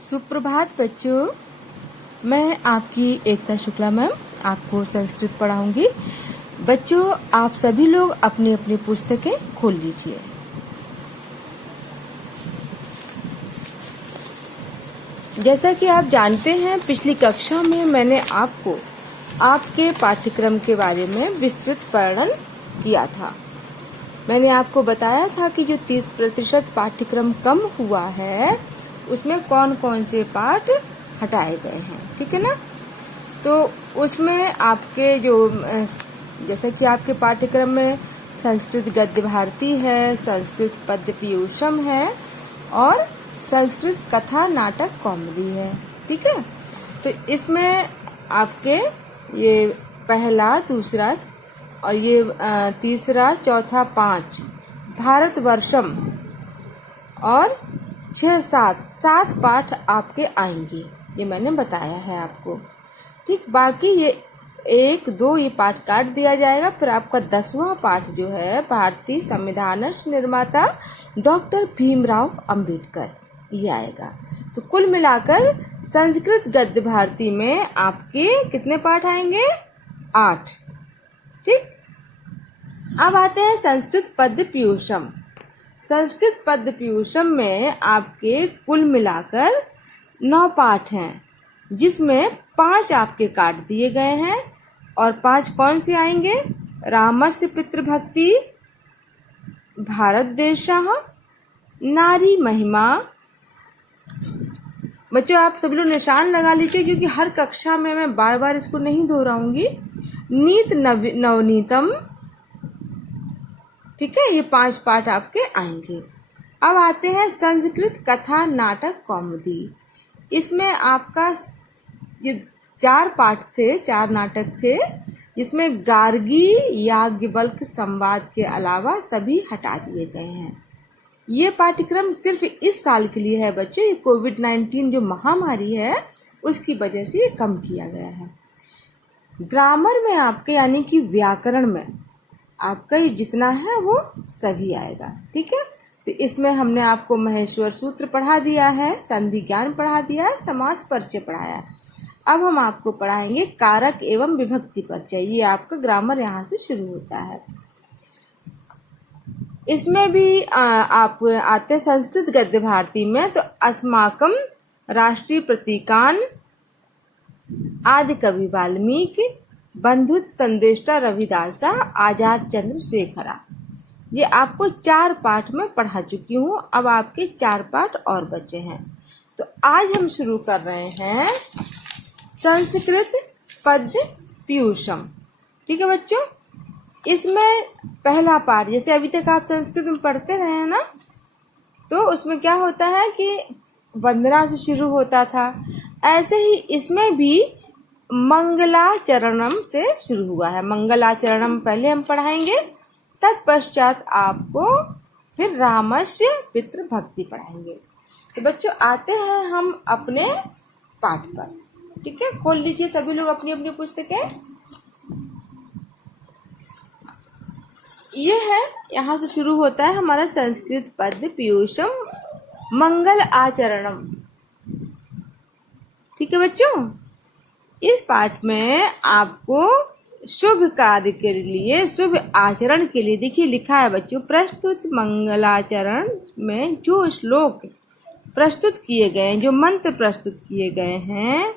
सुप्रभात बच्चों, मैं आपकी एकता शुक्ला मैम आपको संस्कृत पढ़ाऊंगी। बच्चों, आप सभी लोग अपनी अपनी पुस्तकें खोल लीजिए। जैसा कि आप जानते हैं, पिछली कक्षा में मैंने आपको आपके पाठ्यक्रम के बारे में विस्तृत वर्णन किया था। मैंने आपको बताया था कि जो 30% पाठ्यक्रम कम हुआ है उसमें कौन कौन से पाठ हटाए गए हैं, ठीक है ना। तो उसमें आपके जो जैसे कि आपके पाठ्यक्रम में संस्कृत गद्य भारती है, संस्कृत पद्य पीयूषम है और संस्कृत कथा नाटक कॉमेडी है, ठीक है। तो इसमें आपके ये पहला, दूसरा और ये तीसरा, चौथा, 5 भारतवर्षम और 7 पाठ आपके आएंगे, ये मैंने बताया है आपको, ठीक। बाकी ये 1, 2 ये पाठ काट दिया जाएगा। फिर आपका 10वां पाठ जो है भारतीय संविधान निर्माता डॉक्टर भीमराव अंबेडकर, ये आएगा। तो कुल मिलाकर संस्कृत गद्य भारती में आपके कितने पाठ आएंगे? 8, ठीक। अब आते हैं संस्कृत पद्य पीयूषम। संस्कृत पद्य पीयूषम में आपके कुल मिलाकर 9 पाठ हैं, जिसमें 5 आपके काट दिए गए हैं। और 5 कौन से आएंगे? रामस्य पितृभक्ति, भारत देशः, नारी महिमा। बच्चों, आप सभी लोग निशान लगा लीजिए, क्योंकि हर कक्षा में मैं बार बार इसको नहीं दोहराऊंगी। नीत नवनीतम, ठीक है। ये 5 पाठ आपके आएंगे। अब आते हैं संस्कृत कथा नाटक कॉमेडी। इसमें आपका ये 4 पाठ थे, 4 नाटक थे, जिसमें गार्गी याज्ञवल्क्य संवाद के अलावा सभी हटा दिए गए हैं। ये पाठ्यक्रम सिर्फ इस साल के लिए है बच्चों। ये कोविड-19 जो महामारी है उसकी वजह से ये कम किया गया है। ग्रामर में आपके यानी कि व्याकरण में आपका ये जितना है वो सभी आएगा, ठीक है। तो इसमें हमने आपको महेश्वर सूत्र पढ़ा दिया है, संधि ज्ञान पढ़ा दिया है, समास परिचय पढ़ाया है। अब हम आपको पढ़ाएंगे कारक एवं विभक्ति परिचय। ये आपका ग्रामर यहाँ से शुरू होता है। इसमें भी आप आते संस्कृत गद्य भारती में, तो अस्माकम राष्ट्रीय प्रतीकान, आदि कवि वाल्मीकि, बंधुत संदेष्टा रविदासा, आजाद चंद्रशेखरा। ये आपको 4 पाठ में पढ़ा चुकी हूँ। अब आपके 4 पाठ और बचे हैं। तो आज हम शुरू कर रहे हैं संस्कृत पद्य पीयूषम, ठीक है बच्चों। इसमें पहला पाठ, जैसे अभी तक आप संस्कृत में पढ़ते रहे हैं ना, तो उसमें क्या होता है कि वंदना से शुरू होता था। ऐसे ही इसमें भी मंगलाचरणम से शुरू हुआ है। मंगलाचरणम पहले हम पढ़ाएंगे, तत्पश्चात आपको फिर रामस्य पितृभक्ति पढ़ाएंगे। तो बच्चों, आते हैं हम अपने पाठ पर, ठीक है। खोल लीजिए सभी लोग अपनी अपनी पुस्तकें। ये है, यहाँ से शुरू होता है हमारा संस्कृत पद्य पीयूषम मंगल आचरणम, ठीक है बच्चों। इस पाठ में आपको शुभ कार्य के लिए, शुभ आचरण के लिए, देखिए लिखा है बच्चों, प्रस्तुत मंगलाचरण में जो श्लोक प्रस्तुत किए गए हैं, जो मंत्र प्रस्तुत किए गए हैं,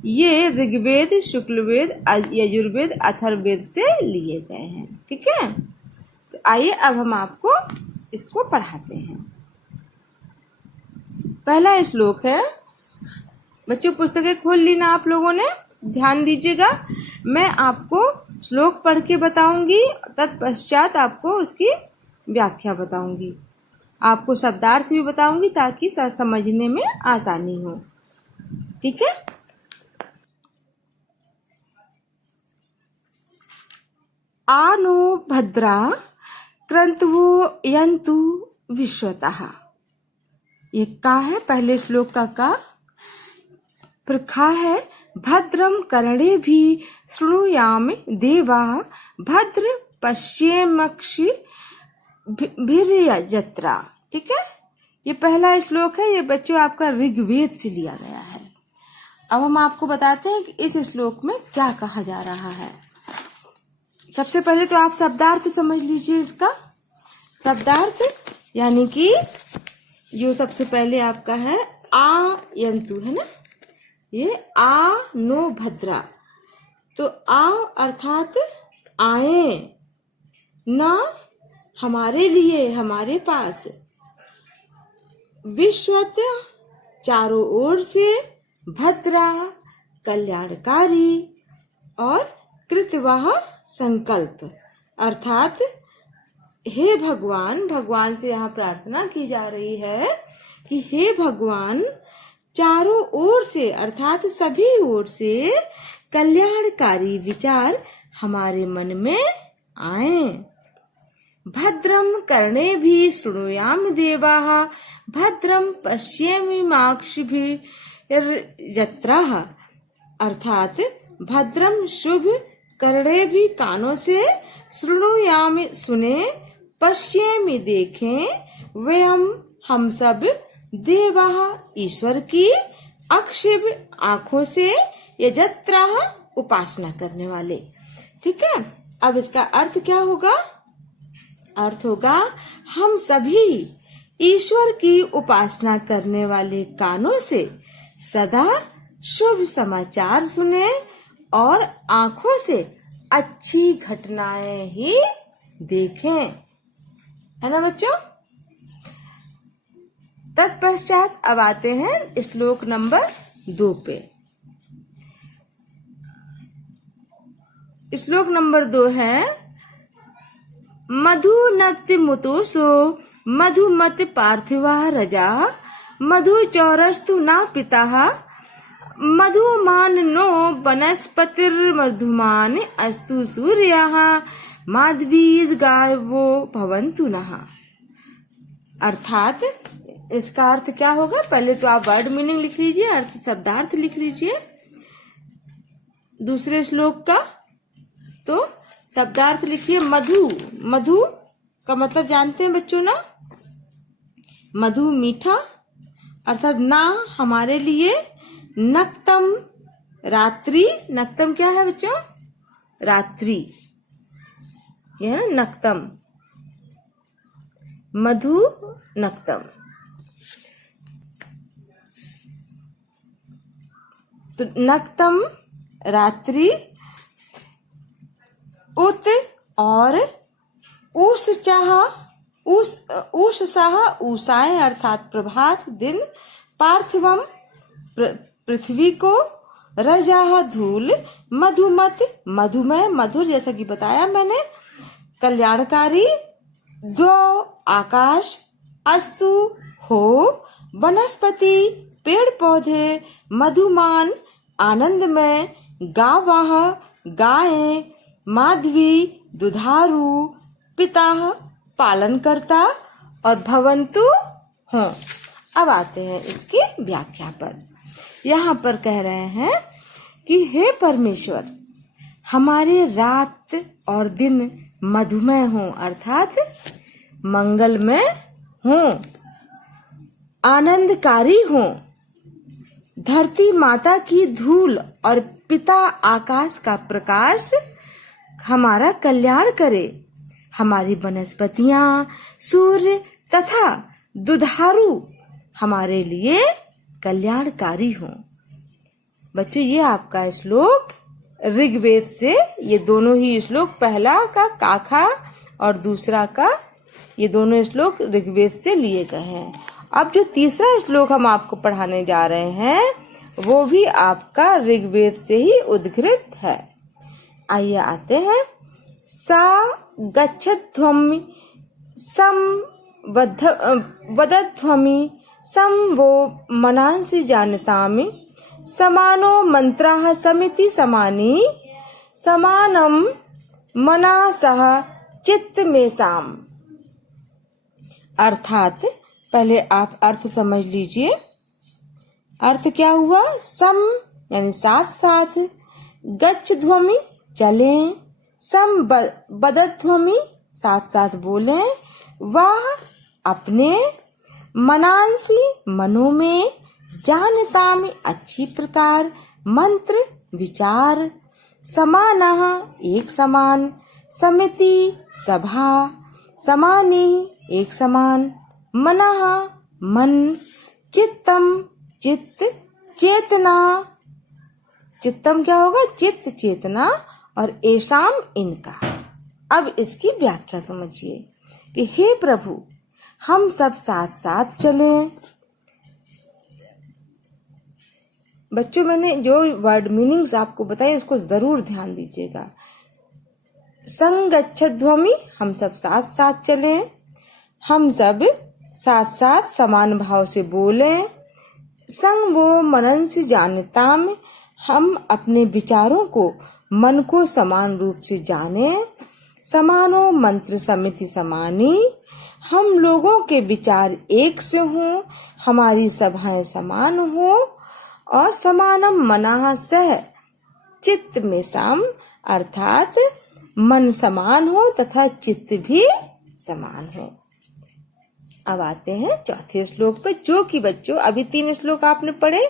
ये ऋग्वेद, शुक्लवेद, यजुर्वेद, अथर्ववेद से लिए गए हैं, ठीक है। तो आइए अब हम आपको इसको पढ़ाते हैं। पहला श्लोक है बच्चों, पुस्तकें खोल ली ना आप लोगों ने? ध्यान दीजिएगा, मैं आपको श्लोक पढ़ के बताऊंगी, तत्पश्चात आपको उसकी व्याख्या बताऊंगी, आपको शब्दार्थ भी बताऊंगी ताकि समझने में आसानी हो, ठीक है। आनो भद्रा क्रन्तवो यन्तु विश्वतः। ये का है, पहले श्लोक का का। फिर खा है, भद्रम कर्णे भी शृणुयामि देवाः, भद्र पश्येमक्षि भीर्यजत्रा, ठीक है। ये पहला श्लोक है, ये बच्चों आपका ऋग्वेद से लिया गया है। अब हम आपको बताते हैं कि इस श्लोक में क्या कहा जा रहा है। सबसे पहले तो आप शब्दार्थ समझ लीजिए। इसका शब्दार्थ यानी कि जो सबसे पहले आपका है आयंतु, है ना, ये आ नो भद्रा, तो आ अर्थात आए, ना हमारे लिए, हमारे पास, विश्वत चारों ओर से, भद्रा कल्याणकारी, और कृतवः संकल्प अर्थात हे भगवान, भगवान से यहाँ प्रार्थना की जा रही है कि हे भगवान, चारों ओर से अर्थात सभी ओर से कल्याणकारी विचार हमारे मन में आए। भद्रम कर्णे भी शृणुयाम देवाः, भद्रम पश्येमाक्षिभिर्यजत्राः, अर्थात भद्रम शुभ, कर्णे भी कानों से, शृणुयाम सुने, पश्येमि देखें, वयम हम सब, देवाः ईश्वर की, अक्षिभ आँखों से, यजत्राः उपासना करने वाले। ठीक है, अब इसका अर्थ क्या होगा? अर्थ होगा हम सभी ईश्वर की उपासना करने वाले कानों से सदा शुभ समाचार सुने और आँखों से अच्छी घटनाएं ही देखें, है ना बच्चों। तत्पश्चात अब आते हैं श्लोक नंबर 2 पे। श्लोक नंबर 2 है मधुनक्ति मुतोषो मधुमत पार्थिवा रजा, मधु चौरस्तु ना पिताः, मधुमान नो वनस्पतिर्मधुमान अस्तु सूर्याः, माधवीर्गावो भवन्तु नः। अर्थात इसका अर्थ क्या होगा? पहले तो आप वर्ड मीनिंग लिख लीजिए, अर्थ शब्दार्थ लिख लीजिए दूसरे श्लोक का। तो शब्दार्थ लिखिए मधु, मधु का मतलब जानते हैं बच्चों ना, मधु मीठा, अर्थात ना हमारे लिए, नक्तम रात्रि, नक्तम क्या है बच्चों? रात्रि, यह है नक्तम, मधु नक्तम। तो नक्तम रात्रि, उत और उस चाह, उस साह उषाएं अर्थात प्रभात दिन, पार्थिवम पृथ्वी को, रजाह धूल, मधुमत मधुमय मधुर जैसा कि बताया मैंने, कल्याणकारी, द्वौ आकाश, अस्तु हो, वनस्पति पेड़ पौधे, मधुमान आनंदमय, गावाह गायें, माधवी दुधारू, पिता पालन करता, और भवन्तु हों। अब आते हैं इसकी व्याख्या पर। यहाँ पर कह रहे हैं कि हे परमेश्वर, हमारे रात और दिन मधुमय हों अर्थात मंगलमय हों, आनंदकारी हों, धरती माता की धूल और पिता आकाश का प्रकाश हमारा कल्याण करे, हमारी वनस्पतियां, सूर्य तथा दुधारू हमारे लिए कल्याणकारी हों। बच्चों ये आपका श्लोक ऋग्वेद से, ये दोनों ही श्लोक, पहला का काखा और दूसरा का, ये दोनों श्लोक ऋग्वेद से लिए गए हैं। अब जो तीसरा श्लोक हम आपको पढ़ाने जा रहे हैं वो भी आपका ऋग्वेद से ही उद्घृत है। आइए आते हैं। सा गच्छध्वमि सम वदध्वमि सम वो मनांसि जानतामि, समानो मंत्राः समिति समानी, समानम मनासः चित्त में साम। अर्थात पहले आप अर्थ समझ लीजिए। अर्थ क्या हुआ? सम यानी साथ साथ, गच्छ ध्वमि चलें, सम बदध्वमि साथ साथ बोलें, वह अपने, मनांसी मनो में, जानता में अच्छी प्रकार, मंत्र विचार, समानः एक समान, समिति सभा, समानी एक समान, मनः मन, चित्तम चित्त, चेतना, चित्तम क्या होगा, चित्त चेतना, और ऐशाम इनका। अब इसकी व्याख्या समझिए कि हे प्रभु हम सब साथ साथ चलें। बच्चों मैंने जो वर्ड मीनिंग्स आपको बताए उसको जरूर ध्यान दीजिएगा। संगच्छध्वमि हम सब साथ साथ चलें, हम सब साथ साथ समान भाव से बोलें। संगो मनंसि जानताम, हम अपने विचारों को मन को समान रूप से जाने। समानो मंत्र समिति समानी, हम लोगों के विचार एक से हों, हमारी सभाएं समान हों। और समानम मनाः सह चित्त में सम, अर्थात मन समान हो तथा चित्त भी समान हो। अब आते हैं चौथे श्लोक पर, जो कि बच्चों अभी 3 श्लोक आपने पढ़े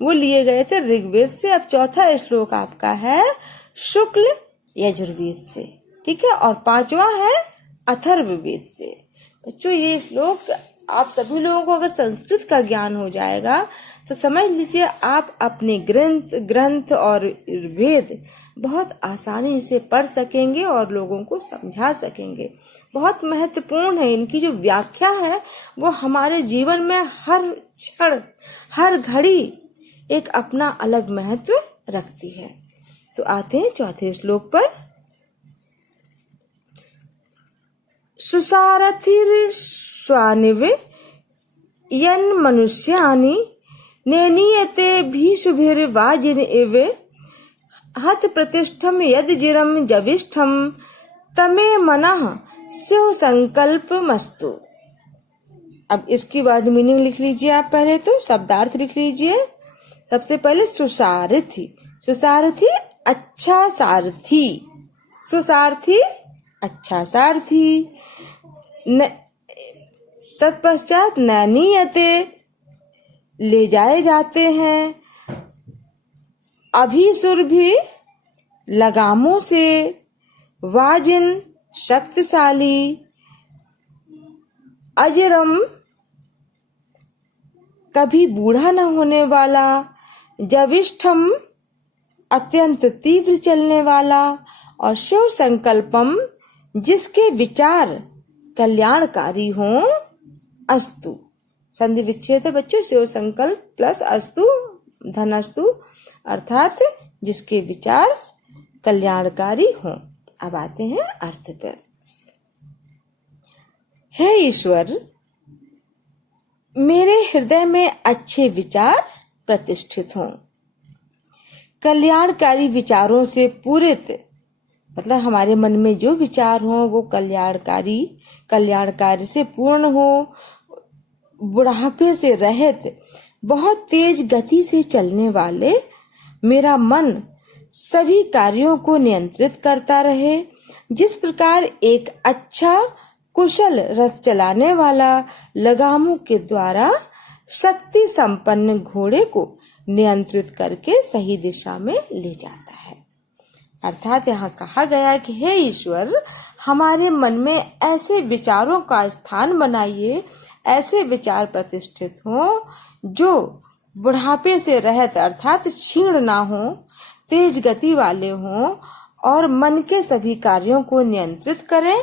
वो लिए गए थे ऋग्वेद से। अब चौथा श्लोक आपका है शुक्ल यजुर्वेद से, ठीक है, और 5वां है अथर्ववेद से। बच्चों ये श्लोक आप सभी लोगों को अगर संस्कृत का ज्ञान हो जाएगा तो समझ लीजिए आप अपने ग्रंथ और वेद बहुत आसानी से पढ़ सकेंगे और लोगों को समझा सकेंगे। बहुत महत्वपूर्ण है, इनकी जो व्याख्या है वो हमारे जीवन में हर क्षण हर घड़ी एक अपना अलग महत्व रखती है। तो आते हैं चौथे श्लोक पर। सुसारथिर स्वानिव यन मनुष्यानि नेनीयते भीषुभिर वाजिन एव हत प्रतिष्ठम यद जिरम जविष्ठम तमे मनः स्यो संकल्प मस्तु। अब इसकी वर्ड मीनिंग लिख लीजिए आप, पहले तो शब्दार्थ लिख लीजिए। सबसे पहले सुसारथी, सुसारथी अच्छा सारथी, सुसारथी अच्छा सारथी। तत्पश्चात नैनीयते ले जाए जाते हैं, अभिसुर भी लगामों से, वाजिन शक्तिशाली, अजरम कभी बूढ़ा न होने वाला, जविष्ठम अत्यंत तीव्र चलने वाला, और शिव संकल्पम जिसके विचार कल्याणकारी हों। अस्तु संधि विच्छेद है बच्चों, शिव संकल्प प्लस अस्तु धनस्तु, अर्थात जिसके विचार कल्याणकारी हों। अब आते हैं अर्थ पर। हे ईश्वर मेरे हृदय में अच्छे विचार प्रतिष्ठित हों, कल्याणकारी विचारों से पूरित, मतलब हमारे मन में जो विचार हो वो कल्याणकारी से पूर्ण हो, बुढ़ापे से रहित, बहुत तेज गति से चलने वाले, मेरा मन सभी कार्यों को नियंत्रित करता रहे। जिस प्रकार एक अच्छा कुशल रथ चलाने वाला लगामों के द्वारा शक्ति संपन्न घोड़े को नियंत्रित करके सही दिशा में ले जाता है। अर्थात यहाँ कहा गया है कि हे ईश्वर हमारे मन में ऐसे विचारों का स्थान बनाइए, ऐसे विचार प्रतिष्ठित हों जो बुढ़ापे से रहित अर्थात क्षीण ना हो, तेज गति वाले हों और मन के सभी कार्यों को नियंत्रित करें।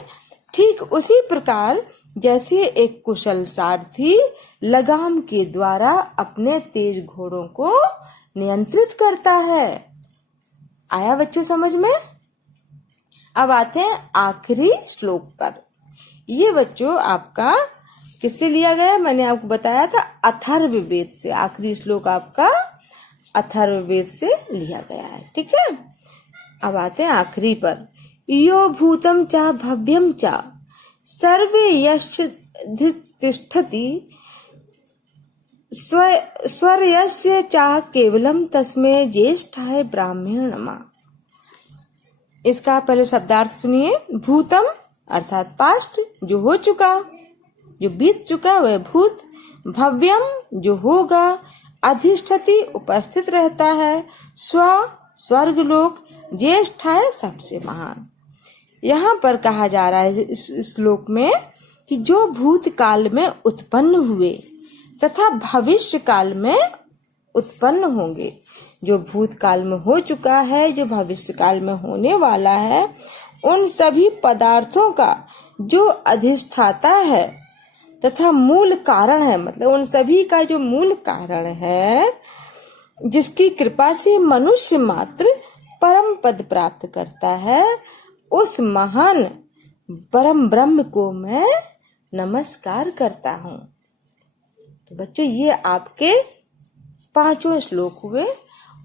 ठीक उसी प्रकार जैसे एक कुशल सारथी लगाम के द्वारा अपने तेज घोड़ों को नियंत्रित करता है। आया बच्चों समझ में? अब आते हैं आखिरी श्लोक पर। ये बच्चों आपका किससे लिया गया? मैंने आपको बताया था अथर्ववेद से। आखिरी श्लोक आपका अथर्ववेद से लिया गया है, ठीक है। अब आते हैं आखिरी पर। यो भूतम चा भव्यम चा सर्वे यश्च तिष्ठति स्वर्यस्य चा केवलम तस्मै ज्येष्ठाय ब्राह्मणे नमः। इसका पहले शब्दार्थ सुनिए। भूतम अर्थात पास्ट, जो हो चुका, जो बीत चुका वह भूत। भव्यम जो होगा, अधिष्ठति उपस्थित रहता है, स्वर्ग लोक, ज्येष्ठ है सबसे महान। यहाँ पर कहा जा रहा है इस श्लोक में कि जो भूतकाल में उत्पन्न हुए तथा भविष्य काल में उत्पन्न होंगे, जो भूतकाल में हो चुका है, जो भविष्य काल में होने वाला है, उन सभी पदार्थों का जो अधिष्ठाता है तथा मूल कारण है, मतलब उन सभी का जो मूल कारण है, जिसकी कृपा से मनुष्य मात्र परम पद प्राप्त करता है, उस महान परम ब्रह्म को मैं नमस्कार करता हूँ। तो बच्चों, ये आपके 5 श्लोक हुए।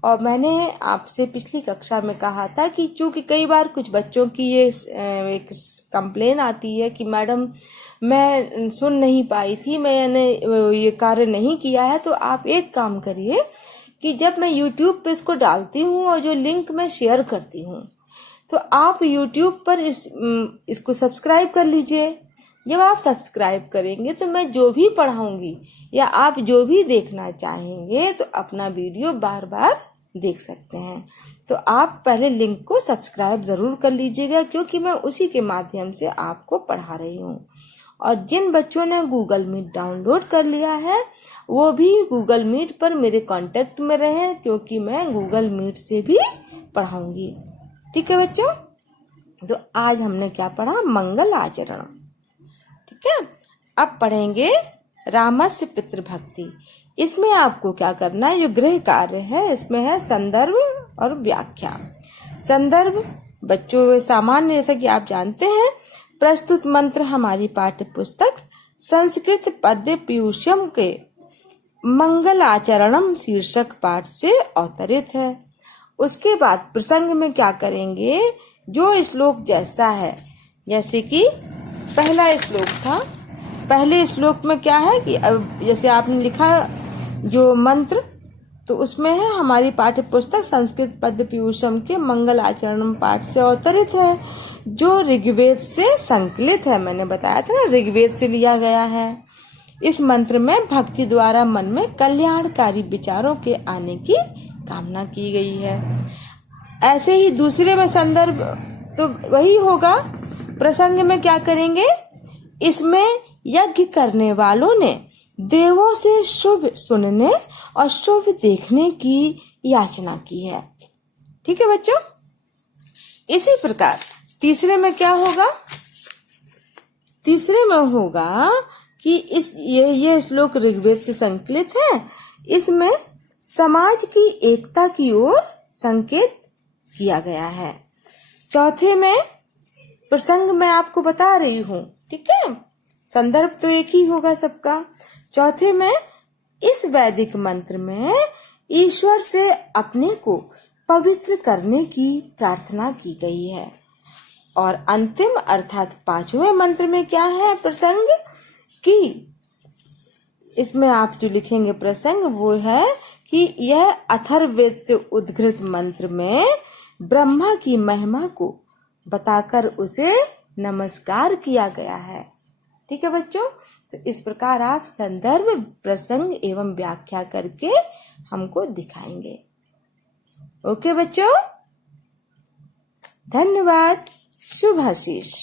और मैंने आपसे पिछली कक्षा में कहा था कि चूंकि कई बार कुछ बच्चों की ये एक कंप्लेन आती है कि मैडम मैं सुन नहीं पाई थी, मैंने ये कार्य नहीं किया है, तो आप एक काम करिए कि जब मैं YouTube पे इसको डालती हूँ और जो लिंक मैं शेयर करती हूँ, तो आप YouTube पर इसको सब्सक्राइब कर लीजिए। जब आप सब्सक्राइब करेंगे तो मैं जो भी पढ़ाऊंगी या आप जो भी देखना चाहेंगे तो अपना वीडियो बार बार देख सकते हैं। तो आप पहले लिंक को सब्सक्राइब जरूर कर लीजिएगा, क्योंकि मैं उसी के माध्यम से आपको पढ़ा रही हूँ। और जिन बच्चों ने गूगल मीट डाउनलोड कर लिया है वो भी गूगल मीट पर मेरे कांटेक्ट में रहें, क्योंकि मैं गूगल मीट से भी पढ़ाऊंगी। ठीक है बच्चों, तो आज हमने क्या पढ़ा? मंगल आचरण। ठीक है, अब पढ़ेंगे रामस्य पितृभक्ति। इसमें आपको क्या करना है, जो गृह कार्य है इसमें है संदर्भ और व्याख्या। संदर्भ बच्चों सामान्य, जैसा कि आप जानते हैं, प्रस्तुत मंत्र हमारी पाठ्य पुस्तक संस्कृत पद्य पीयूषम के मंगल आचरणम शीर्षक पाठ से अवतरित है। उसके बाद प्रसंग में क्या करेंगे, जो श्लोक जैसा है, जैसे कि पहला श्लोक था, पहले श्लोक में क्या है कि जैसे आपने लिखा जो मंत्र, तो उसमें है हमारी पाठ्य पुस्तक संस्कृत पद्य पीयूषम के मंगल आचरण पाठ से अवतरित है, जो ऋग्वेद से संकलित है। मैंने बताया था ना, ऋग्वेद से लिया गया है। इस मंत्र में भक्ति द्वारा मन में कल्याणकारी विचारों के आने की कामना की गई है। ऐसे ही दूसरे में संदर्भ तो वही होगा। प्रसंग में क्या करेंगे, इसमें यज्ञ करने वालों ने देवों से शुभ सुनने और शुभ देखने की याचना की है। ठीक है बच्चों, इसी प्रकार तीसरे में क्या होगा, तीसरे में होगा कि ये श्लोक ऋग्वेद से संकलित है, इसमें समाज की एकता की ओर संकेत किया गया है। चौथे में प्रसंग मैं आपको बता रही हूँ, ठीक है, संदर्भ तो एक ही होगा सबका। चौथे में इस वैदिक मंत्र में ईश्वर से अपने को पवित्र करने की प्रार्थना की गई है। और अंतिम अर्थात 5वें मंत्र में क्या है प्रसंग कि इसमें आप जो लिखेंगे प्रसंग वो है कि यह अथर्ववेद से उद्घृत मंत्र में ब्रह्मा की महिमा को बताकर उसे नमस्कार किया गया है। ठीक है बच्चों, तो इस प्रकार आप संदर्भ, प्रसंग एवं व्याख्या करके हमको दिखाएंगे। ओके बच्चों, धन्यवाद, शुभ आशीष।